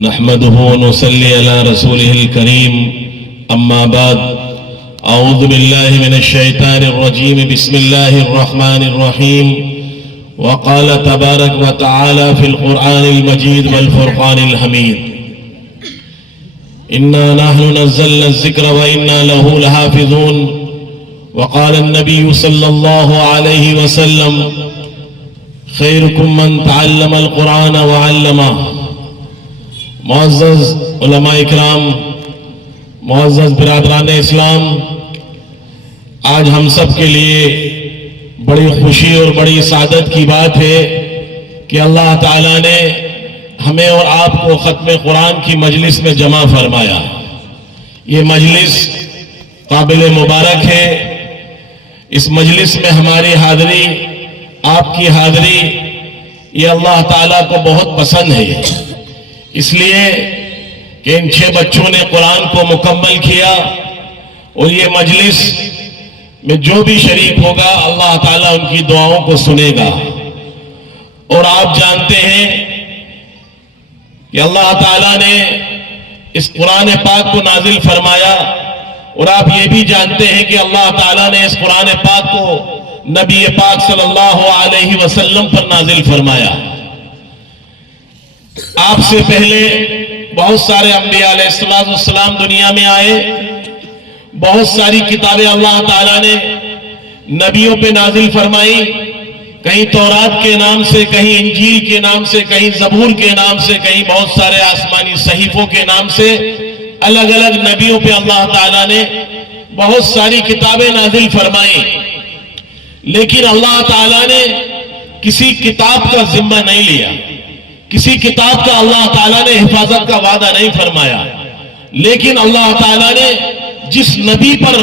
نحمده ونصلي على رسوله الكريم أما بعد أعوذ بالله من الشيطان الرجيم بسم الله الرحمن الرحيم وقال تبارك وتعالى في القرآن المجيد والفرقان الحميد إنا نحن نزلنا الذكر وإنا له لحافظون وقال النبي صلى الله عليه وسلم خيركم من تعلم القرآن وعلمه۔ معزز علماء اکرام، معزز برادران اسلام، آج ہم سب کے لیے بڑی خوشی اور بڑی سعادت کی بات ہے کہ اللہ تعالیٰ نے ہمیں اور آپ کو ختم قرآن کی مجلس میں جمع فرمایا۔ یہ مجلس قابل مبارک ہے۔ اس مجلس میں ہماری حاضری، آپ کی حاضری، یہ اللہ تعالیٰ کو بہت پسند ہے، اس لیے کہ ان 6 بچوں نے قرآن کو مکمل کیا، اور یہ مجلس میں جو بھی شریک ہوگا اللہ تعالیٰ ان کی دعاؤں کو سنے گا۔ اور آپ جانتے ہیں کہ اللہ تعالیٰ نے اس قرآن پاک کو نازل فرمایا، اور آپ یہ بھی جانتے ہیں کہ اللہ تعالیٰ نے اس قرآن پاک کو نبی پاک صلی اللہ علیہ وسلم پر نازل فرمایا۔ آپ سے پہلے بہت سارے انبیاء علیہ السلام دنیا میں آئے، بہت ساری کتابیں اللہ تعالیٰ نے نبیوں پہ نازل فرمائی، کہیں تورات کے نام سے، کہیں انجیل کے نام سے، کہیں زبور کے نام سے، کہیں بہت سارے آسمانی صحیفوں کے نام سے، الگ الگ نبیوں پہ اللہ تعالیٰ نے بہت ساری کتابیں نازل فرمائی۔ لیکن اللہ تعالیٰ نے کسی کتاب کا ذمہ نہیں لیا، کسی کتاب کا اللہ تعالیٰ نے حفاظت کا وعدہ نہیں فرمایا، لیکن اللہ تعالیٰ نے جس نبی پر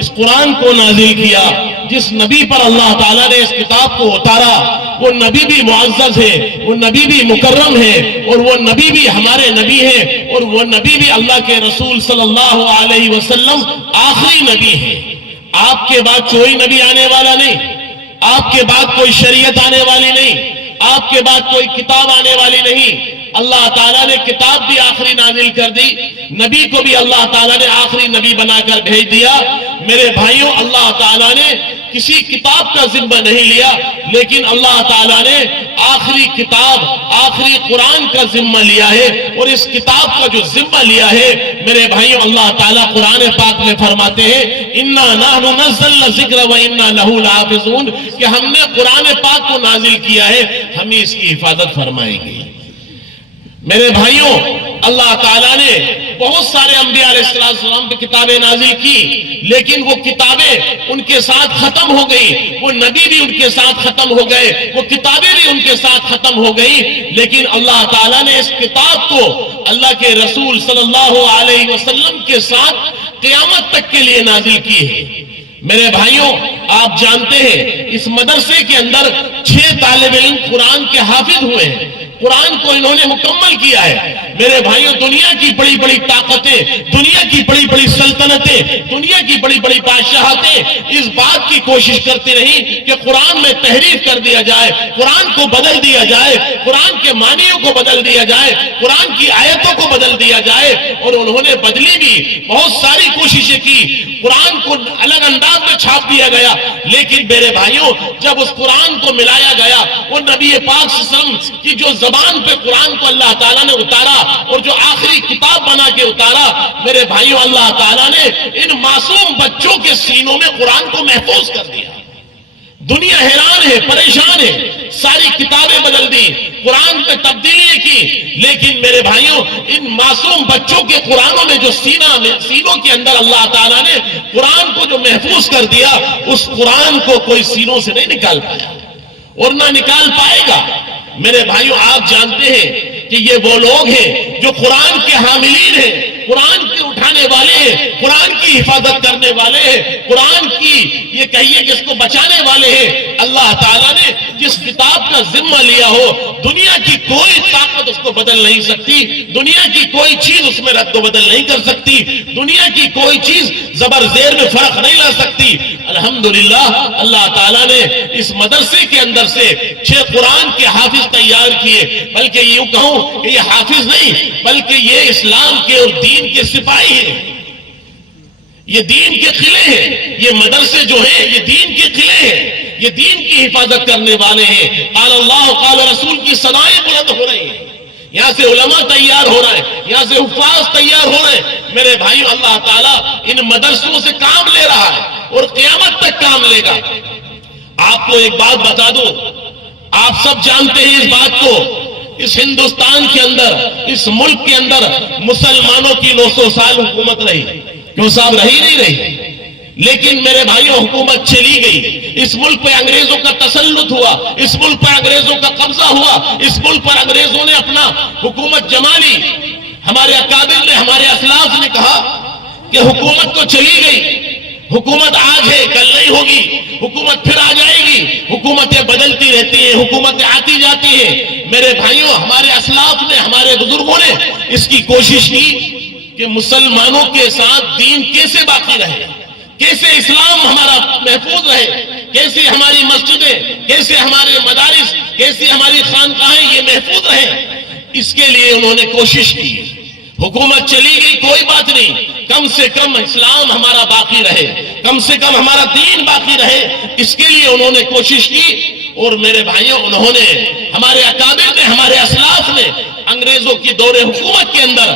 اس قرآن کو نازل کیا، جس نبی پر اللہ تعالیٰ نے اس کتاب کو اتارا، وہ نبی بھی معزز ہے، وہ نبی بھی مکرم ہے، اور وہ نبی بھی ہمارے نبی ہے، اور وہ نبی بھی اللہ کے رسول صلی اللہ علیہ وسلم آخری نبی ہے۔ آپ کے بعد کوئی نبی آنے والا نہیں، آپ کے بعد کوئی شریعت آنے والی نہیں، آپ کے بعد کوئی کتاب آنے والی نہیں۔ اللہ تعالیٰ نے کتاب بھی آخری نازل کر دی، نبی کو بھی اللہ تعالیٰ نے آخری نبی بنا کر بھیج دیا۔ میرے بھائیوں، اللہ تعالیٰ نے کسی کتاب کا ذمہ نہیں لیا، لیکن اللہ تعالیٰ نے آخری کتاب، آخری قرآن کا ذمہ لیا ہے، اور اس کتاب کا جو ذمہ لیا ہے میرے بھائیوں، اللہ تعالیٰ قرآن پاک میں فرماتے ہیں اِنَّا نَحْنُ نَزَّلْنَا الذِّكْرَ وَإِنَّا لَهُ لَحَافِظُونَ، کہ ہم نے قرآن پاک کو نازل کیا ہے، ہم اس کی حفاظت فرمائیں گے۔ میرے بھائیوں، اللہ تعالیٰ نے بہت سارے انبیاء علیہ السلام پہ کتابیں نازل کی، لیکن وہ کتابیں ان کے ساتھ ختم ہو گئی، وہ نبی بھی ان کے ساتھ ختم ہو گئے، وہ کتابیں بھی ان کے ساتھ ختم ہو گئی، لیکن اللہ تعالیٰ نے اس کتاب کو اللہ کے رسول صلی اللہ علیہ وسلم کے ساتھ قیامت تک کے لیے نازل کی ہے۔ میرے بھائیوں، آپ جانتے ہیں اس مدرسے کے اندر 6 طالب علم قرآن کے حافظ ہوئے ہیں، قرآن کو انہوں نے مکمل کیا ہے۔ میرے بھائیوں، دنیا کی بڑی بڑی طاقتیں، دنیا کی بڑی بڑی سلطنتیں، دنیا کی بڑی بڑی بادشاہتیں اس بات کی کوشش کرتی رہی کہ قرآن میں تحریف کر دیا جائے، قرآن کو بدل دیا جائے، قرآن کے معنیوں کو بدل دیا جائے، قرآن کی آیتوں کو بدل دیا جائے، اور انہوں نے بدلی بھی، بہت ساری کوششیں کی، قرآن کو الگ انداز میں چھاپ دیا گیا۔ لیکن میرے بھائیوں، جب اس قرآن کو ملایا گیا، وہ نبی پاک صلی اللہ علیہ وسلم کی جو زبان پہ قرآن کو اللہ تعالیٰ نے اتارا، اور جو آخری کتاب بنا کے اتارا، میرے بھائیوں، اللہ تعالیٰ نے ان معصوم بچوں کے سینوں میں قرآن کو محفوظ کر دیا۔ دنیا حیران ہے، پریشان ہے، ساری کتابیں بدل دی، قرآن پہ تبدیلی کی، لیکن میرے بھائیوں، ان معصوم بچوں کے قرآنوں میں جو سینوں کے اندر اللہ تعالیٰ نے قرآن کو جو محفوظ کر دیا، اس قرآن کو کوئی سینوں سے نہیں نکال پایا، اور نہ نکال پائے گا۔ میرے بھائیوں، آپ جانتے ہیں کہ یہ وہ لوگ ہیں جو قرآن کے حاملین ہیں، قرآن کے اٹھانے والے ہیں، قرآن کی حفاظت کرنے والے ہیں، قرآن کی یہ کہیے کہ اس کو بچانے والے ہیں۔ اللہ تعالیٰ نے جس کتاب کا ذمہ لیا ہو، دنیا کی کوئی طاقت اس کو بدل نہیں سکتی، دنیا کی کوئی چیز اس میں رد و بدل نہیں کر سکتی، دنیا کی کوئی چیز زبر زیر میں فرق نہیں لا سکتی۔ الحمدللہ اللہ تعالیٰ نے اس مدرسے کے اندر سے 6 قرآن کے حافظ تیار کیے، بلکہ یوں کہوں کہ یہ حافظ نہیں بلکہ یہ اسلام کے اور دین کے سپاہی ہیں، یہ دین کے قلعے ہیں، یہ مدرسے جو ہیں یہ دین کے قلعے ہیں، یہ دین کی حفاظت کرنے والے ہیں۔ قال اللہ قال رسول کی صدائیں بلند ہو رہی ہیں، یہاں سے علماء تیار ہو رہے ہیں، یہاں سے حفاظ تیار ہو رہے ہیں۔ میرے بھائیو، اللہ تعالیٰ ان مدرسوں سے کام لے رہا ہے اور قیامت تک کام لے گا۔ آپ کو ایک بات بتا دوں، آپ سب جانتے ہیں اس بات کو، اس ہندوستان کے اندر، اس ملک کے اندر مسلمانوں کی 900 سال حکومت رہی، کیوں صاحب رہی نہیں رہی؟ لیکن میرے بھائیوں حکومت چلی گئی، اس ملک پہ انگریزوں کا تسلط ہوا، اس ملک پر انگریزوں کا قبضہ ہوا، اس ملک پر انگریزوں نے اپنا حکومت جما لی۔ ہمارے اکابر نے، ہمارے اسلاف نے کہا کہ حکومت تو چلی گئی، حکومت آج ہے کل نہیں ہوگی، حکومت پھر آ جائے گی، حکومتیں بدلتی رہتی ہیں، حکومتیں آتی جاتی ہیں۔ میرے بھائیوں، ہمارے اسلاف نے، ہمارے بزرگوں نے اس کی کوشش کی کہ مسلمانوں کے ساتھ دین کیسے باقی رہے، کیسے اسلام ہمارا محفوظ رہے، کیسے ہماری مسجدیں، کیسے ہمارے مدارس، کیسے ہماری خانقاہیں یہ محفوظ رہیں۔ اس کے لیے انہوں نے کوشش کی۔ حکومت چلی گئی کوئی بات نہیں، کم سے کم اسلام ہمارا باقی رہے، کم سے کم ہمارا دین باقی رہے، اس کے لیے انہوں نے کوشش کی۔ اور میرے بھائیوں، انہوں نے، ہمارے اکابر نے، ہمارے اسلاف نے انگریزوں کی دور حکومت کے اندر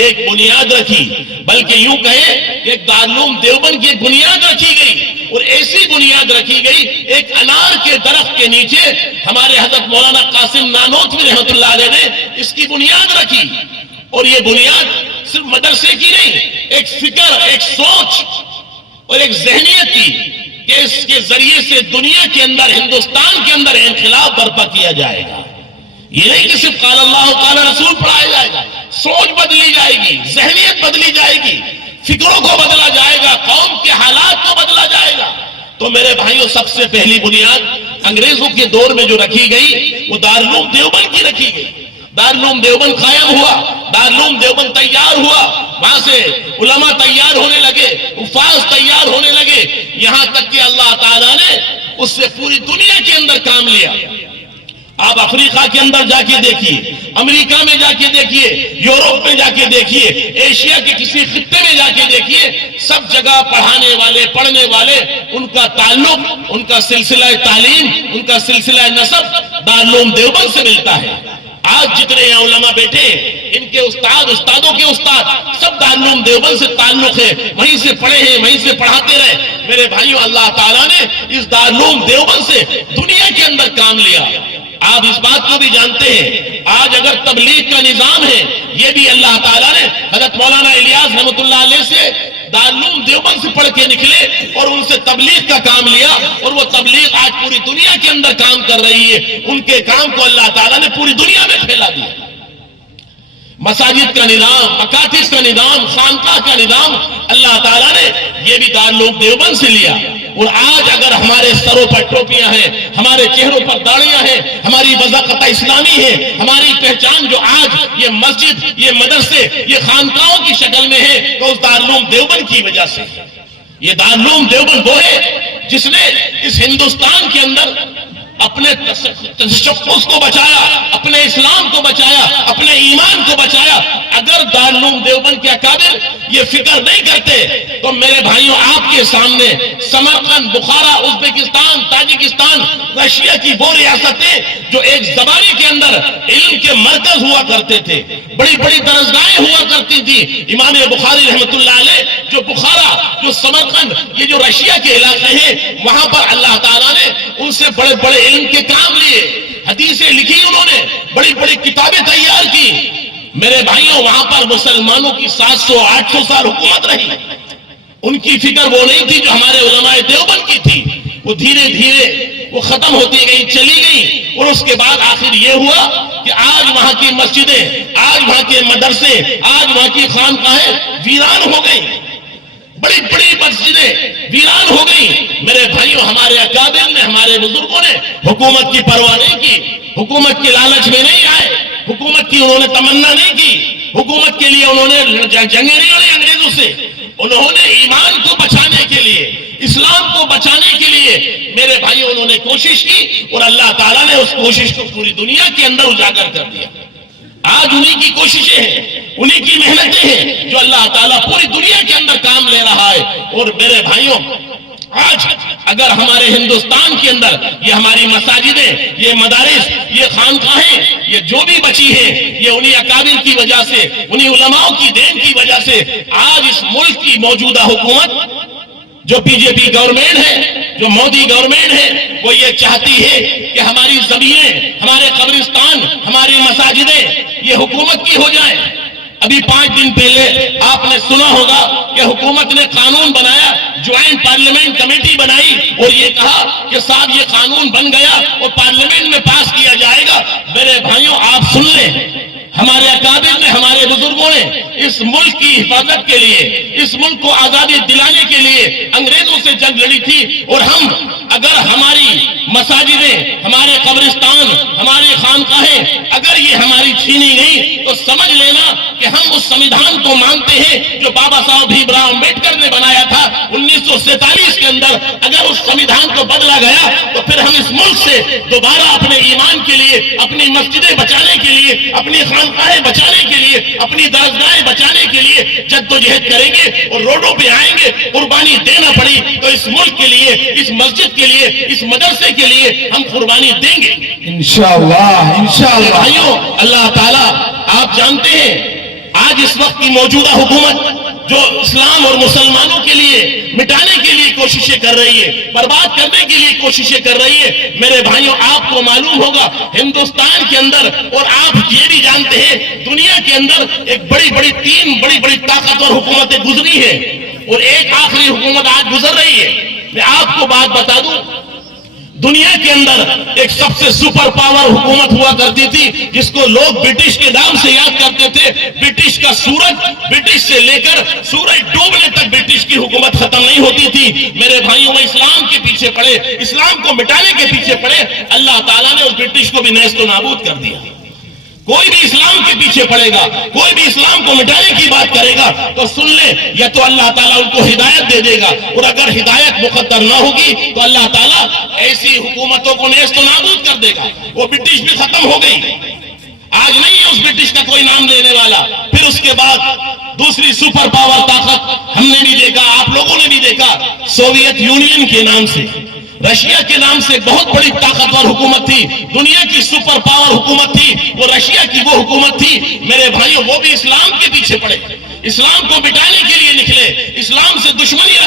ایک بنیاد رکھی، بلکہ یوں کہیں کہ ایک دارالعلوم دیوبند کی ایک بنیاد رکھی گئی، اور ایسی بنیاد رکھی گئی، ایک انار کے درخت کے نیچے ہمارے حضرت مولانا قاسم نانوتوی رحمۃ اللہ علیہ نے اس کی بنیاد رکھی۔ اور یہ بنیاد صرف مدرسے کی نہیں، ایک فکر، ایک سوچ اور ایک ذہنیت کی کہ اس کے ذریعے سے دنیا کے اندر، ہندوستان کے اندر انقلاب برپا کیا جائے گا۔ یہ نہیں کہ صرف قال اللہ قال رسول پڑھایا جائے گا، سوچ بدلی جائے گی، ذہنیت بدلی جائے گی، فکروں کو بدلا جائے گا، قوم کے حالات کو بدلا جائے گا۔ تو میرے بھائیوں، سب سے پہلی بنیاد انگریزوں کے دور میں جو رکھی گئی وہ دارالعلوم دیوبند کی رکھی گئی۔ دارالعلوم دیوبند قائم ہوا، دارالعلوم دیوبند تیار ہوا، وہاں سے علماء تیار ہونے لگے، حفاظ تیار ہونے لگے، یہاں تک کہ اللہ تعالیٰ نے اس سے پوری دنیا کے اندر کام لیا۔ آپ افریقہ کے اندر جا کے دیکھیے، امریکہ میں جا کے دیکھیے، یورپ میں جا کے دیکھیے، ایشیا کے کسی خطے میں جا کے دیکھیے، سب جگہ پڑھانے والے، پڑھنے والے، ان کا تعلق، ان کا سلسلہ تعلیم، ان کا سلسلہ نسب دارالعلوم دیوبند سے ملتا ہے۔ آج جتنے یہاں علماء بیٹھے، ان کے استاد، استادوں کے استاد، سب دارالعلوم دیوبند سے تعلق ہے، وہیں سے پڑھے ہیں، وہیں سے پڑھاتے رہے۔ میرے بھائیوں، اللہ تعالیٰ نے اس دارالعلوم دیوبند سے دنیا کے اندر کام لیا۔ آپ اس بات کو بھی جانتے ہیں، آج اگر تبلیغ کا نظام ہے، یہ بھی اللہ تعالیٰ نے حضرت مولانا الیاس رحمۃ اللہ علیہ سے دارالعلوم دیوبند سے پڑھ کے نکلے اور ان سے تبلیغ کا کام لیا، اور وہ تبلیغ آج پوری دنیا کے اندر کام کر رہی ہے۔ ان کے کام کو اللہ تعالیٰ نے پوری دنیا میں پھیلا دیا۔ مساجد کا نظام، مکاتب کا نظام، خانقاہ کا نظام اللہ تعالیٰ نے یہ بھی دارالعلوم دیوبند سے لیا۔ اور آج اگر ہمارے سروں پر ٹوپیاں ہیں، ہمارے چہروں پر داڑیاں ہیں، ہماری وضاقت اسلامی ہے، ہماری پہچان جو آج یہ مسجد، یہ مدرسے، یہ خانقاہوں کی شکل میں ہے، تو اس دارالعلوم دیوبند کی وجہ سے۔ یہ دارالعلوم دیوبند وہ ہے جس نے اس ہندوستان کے اندر اپنے تشخص کو بچایا، اپنے اسلام کو بچایا، اپنے ایمان کو بچایا۔ اگر دارالعلوم دیوبند کے اکابر یہ فکر نہیں کرتے تو میرے بھائیوں، آپ کے سامنے Samarkand, Bukhara, Uzbekistan, Tajikistan, Russia کی وہ ریاستیں جو ایک زمانے کے اندر علم کے مرکز ہوا کرتے تھے، بڑی بڑی درسگاہیں ہوا کرتی تھی۔ امام بخاری رحمۃ اللہ علیہ جو بخارا، جو سمرقند، یہ جو رشیا کے علاقے ہیں، وہاں پر اللہ تعالیٰ نے ان سے بڑے بڑے علم کے کام لیے، حدیثیں لکھی، انہوں نے بڑی بڑی کتابیں تیار کی۔ میرے بھائیوں، وہاں پر مسلمانوں کی 700-800 سال حکومت رہی۔ ان کی فکر وہ نہیں تھی جو ہمارے علماء دیوبند کی تھی، وہ دھیرے دھیرے وہ ختم ہوتی گئی، چلی گئی، اور اس کے بعد آخر یہ ہوا کہ آج وہاں کی مسجدیں، آج وہاں کے مدرسے، آج وہاں کی خانقاہیں ویران ہو گئی، بڑی بڑی مسجدیں ویران ہو گئی۔ میرے بھائیوں، ہمارے اکابر نے، ہمارے بزرگوں نے حکومت کی پرواہ نہیں کی، حکومت کے لالچ میں نہیں آئے، حکومت کی انہوں نے تمنا نہیں کی، حکومت کے لیے انہوں نے جنگیں نہیں لڑی انگریزوں سے، انہوں نے ایمان کو بچانے کے لیے، اسلام کو بچانے کے لیے میرے بھائیوں انہوں نے کوشش کی اور اللہ تعالیٰ نے اس کوشش کو پوری دنیا کے اندر اجاگر کر دیا. آج انہی کی کوششیں ہیں, انہی کی محنتیں ہیں جو اللہ تعالیٰ پوری دنیا کے اندر کام لے رہا ہے. اور میرے بھائیوں آج اگر ہمارے ہندوستان کے اندر یہ ہماری مساجدیں, یہ مدارس, یہ خانقاہیں, یہ جو بھی بچی ہیں, یہ انہی اکابر کی وجہ سے, انہی علماء کی دین کی وجہ سے آج اس ملک کی موجودہ حکومت جو بی جے پی گورنمنٹ ہے, جو مودی گورنمنٹ ہے, وہ یہ چاہتی ہے کہ ہماری زمینیں, ہمارے قبرستان, ہماری مساجدیں یہ حکومت کی ہو جائیں. ابھی 5 دن پہلے آپ نے سنا ہوگا کہ حکومت نے قانون بنایا, جوائنٹ پارلیمنٹ کمیٹی بنائی اور یہ کہا کہ صاحب یہ قانون بن گیا اور پارلیمنٹ میں پاس کیا جائے گا. میرے بھائیوں آپ سن لیں, ہمارے اکابر نے, ہمارے بزرگوں نے اس ملک کی حفاظت کے لیے, اس ملک کو آزادی دلانے کے لیے انگریزوں سے جنگ لڑی تھی. اور ہم اگر ہماری مساجدیں, ہمارے قبرستان, ہماری خانقاہیں اگر یہ ہماری چھینی گئی تو سمجھ لینا کہ ہم اس سمویدھان کو مانتے ہیں جو بابا صاحب بھیم راؤ امبیڈکر نے بنایا تھا 1947 کے اندر. اگر اس سمویدھان کو بدلا گیا تو پھر ہم اس ملک سے دوبارہ اپنے ایمان کے لیے, اپنی مسجدیں بچانے کے لیے, اپنی خانقاہیں بچانے کے لیے, اپنی درسگاہیں بچانے کے لیے جدوجہد کریں گے اور روڈوں پہ آئیں گے. قربانی دینا پڑی تو اس ملک کے لیے, اس مسجد کے لیے, اس مدرسے کے لیے ہم قربانی دیں گے انشاءاللہ. انشاءاللہ بھائیوں اللہ تعالیٰ آپ جانتے ہیں آج اس وقت کی موجودہ حکومت جو اسلام اور مسلمانوں کے لیے مٹانے کے لیے کوششیں کر رہی ہے, برباد کرنے کے لیے کوششیں کر رہی ہے. میرے بھائیوں آپ کو معلوم ہوگا ہندوستان کے اندر, اور آپ یہ بھی جانتے ہیں دنیا کے اندر ایک تین بڑی طاقتور حکومتیں گزری ہیں اور ایک آخری حکومت آج گزر رہی ہے. میں آپ کو بات بتا دوں, دنیا کے اندر ایک سب سے سپر پاور حکومت ہوا کرتی تھی جس کو لوگ برٹش کے نام سے یاد کرتے تھے. برٹش کا سورج, برٹش سے لے کر سورج ڈوبنے تک برٹش کی حکومت ختم نہیں ہوتی تھی. میرے بھائیوں وہ اسلام کے پیچھے پڑے, اسلام کو مٹانے کے پیچھے پڑے. اللہ تعالیٰ نے اس برٹش کو بھی نیست و نابود کر دیا. کوئی بھی اسلام کے پیچھے پڑے گا, کوئی بھی اسلام کو مٹانے کی بات کرے گا تو سن لے, یا تو اللہ تعالیٰ ان کو ہدایت دے دے گا, اور اگر ہدایت مقدر نہ ہوگی تو اللہ تعالیٰ ایسی حکومتوں کو نیست و نابود کر دے گا. وہ برٹش بھی ختم ہو گئی, آج نہیں ہے اس برٹش کا کوئی نام لینے والا. پھر اس کے بعد دوسری سپر پاور طاقت ہم نے بھی دیکھا, آپ لوگوں نے بھی دیکھا, سوویت یونین کے نام سے, رشیا کے نام سے بہت بڑی طاقتور حکومت تھی, دنیا کی سپر پاور حکومت تھی. وہ رشیا کی وہ حکومت تھی. میرے بھائیوں وہ بھی اسلام کے پیچھے پڑے, اسلام کو مٹانے کے لیے نکلے, اسلام سے دشمنی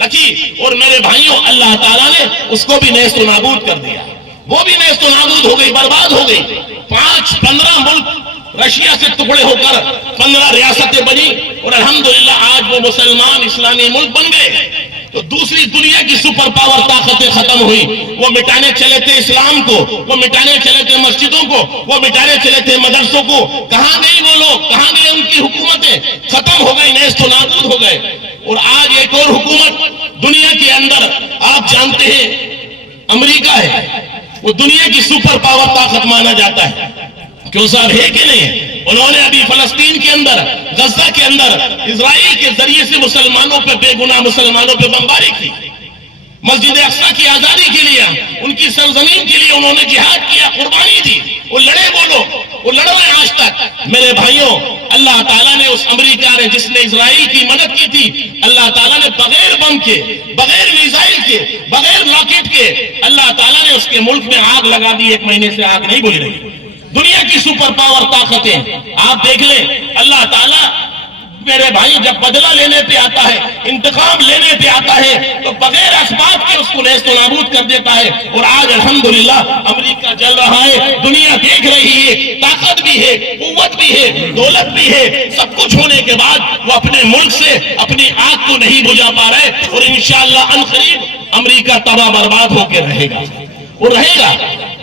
رکھی. اور میرے بھائیوں اللہ تعالیٰ نے اس کو بھی نیست و نابود کر دیا. وہ بھی نیست و نابود ہو گئی, برباد ہو گئی. 15 ملک رشیا سے ٹکڑے ہو کر 15 ریاستیں بنی, اور الحمدللہ آج وہ مسلمان اسلامی ملک بن گئے. تو دوسری دنیا کی سپر پاور طاقتیں ختم ہوئی. وہ مٹانے چلے تھے اسلام کو, وہ مٹانے چلے تھے مسجدوں کو, وہ مٹانے چلے تھے مدرسوں کو. کہاں گئی وہ لوگ, کہاں گئے ان کی حکومتیں, ختم ہو گئی, نیست و نابود ہو گئے. اور آج ایک اور حکومت دنیا کے اندر آپ جانتے ہیں امریکہ ہے, وہ دنیا کی سپر پاور طاقت مانا جاتا ہے. کیوں صاحب ہے کہ نہیں؟ انہوں نے ابھی فلسطین کے اندر, غزہ کے اندر اسرائیل کے ذریعے سے مسلمانوں پہ, بے گناہ مسلمانوں پہ بمباری کی. مسجد اقصی کی آزادی کے لیے, ان کی سرزمین کے لیے انہوں نے جہاد کیا, قربانی دی. وہ لڑے, وہ لوگ وہ لڑ رہے آج تک. میرے بھائیوں اللہ تعالیٰ نے اس امریکہ نے جس نے اسرائیل کی مدد کی تھی, اللہ تعالیٰ نے بغیر بم کے, بغیر میزائل کے, بغیر راکٹ کے, اللہ تعالیٰ نے اس کے ملک میں آگ لگا دی. 1 مہینے سے آگ نہیں بجھ رہی. دنیا کی سپر پاور طاقتیں آپ دیکھ لیں. اللہ تعالیٰ میرے بھائی جب بدلہ لینے پہ آتا ہے, انتقام لینے پہ آتا ہے, تو بغیر اسباب کے اس کو نیست و نابود کر دیتا ہے. اور آج الحمدللہ امریکہ جل رہا ہے, دنیا دیکھ رہی ہے, طاقت بھی ہے, قوت بھی ہے, دولت بھی ہے. سب کچھ ہونے کے بعد وہ اپنے ملک سے اپنی آگ کو نہیں بجھا پا رہے. اور انشاءاللہ عنقریب امریکہ تباہ برباد ہو کے رہے گا, وہ رہے گا.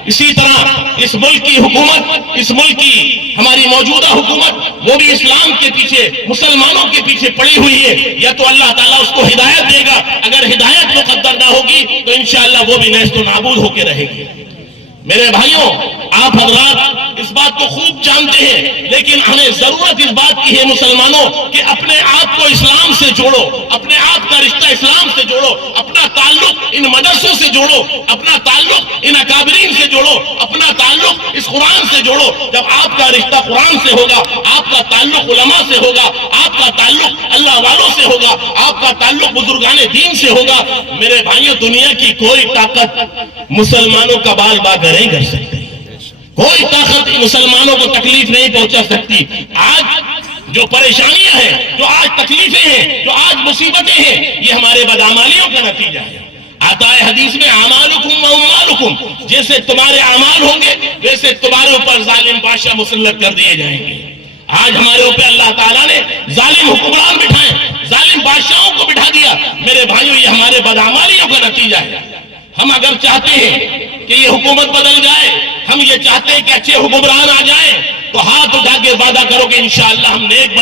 اسی طرح اس ملک کی حکومت, اس ملک کی ہماری موجودہ حکومت, وہ بھی اسلام کے پیچھے, مسلمانوں کے پیچھے پڑی ہوئی ہے. یا تو اللہ تعالیٰ اس کو ہدایت دے گا, اگر ہدایت مقدر نہ ہوگی تو انشاءاللہ وہ بھی نیست و نابود ہو کے رہے گی. میرے بھائیوں، آپ حضرات اس بات کو خوب جانتے ہیں، لیکن ہمیں ضرورت اس بات کی ہے مسلمانوں کہ اپنے آپ کو اسلام سے جوڑو، اپنے آپ کا رشتہ اسلام سے جوڑو، اپنا تعلق ان مدرسوں سے جوڑو، اپنا تعلق ان اکابرین سے جوڑو، اپنا تعلق اس قرآن سے جوڑو۔ جب آپ کا رشتہ قرآن سے ہوگا، آپ کا تعلق علماء سے ہوگا، آپ کا تعلق اللہ والوں سے ہوگا، آپ کا تعلق بزرگان دین سے ہوگا، میرے بھائیوں دنیا کی کوئی طاقت مسلمانوں کا بال باغ نہیں کر سکتی، کوئی طاقت مسلمانوں کو تکلیف نہیں پہنچا سکتی۔ آج جو پریشانیاں ہیں، جو آج تکلیفیں ہیں، جو آج مصیبتیں ہیں، یہ ہمارے بدعمالیوں کا نتیجہ ہے۔ آتا ہے حدیث میں اعمالکم و اموالکم، جیسے تمہارے اعمال ہوں گے ویسے تمہارے اوپر ظالم بادشاہ مسلط کر دیے جائیں گے۔ آج ہمارے اوپر اللہ تعالیٰ نے ظالم حکمران بٹھائے، ظالم بادشاہوں کو بٹھا دیا۔ میرے بھائیوں یہ ہمارے بدعمالیوں کا نتیجہ ہے۔ ہم اگر چاہتے ہیں کہ یہ حکومت بدل جائے، ہم یہ چاہتے ہیں کہ اچھے حکمران آ جائیں، تو ہاتھ اٹھا کے وعدہ کرو کہ انشاءاللہ ہم نیک بن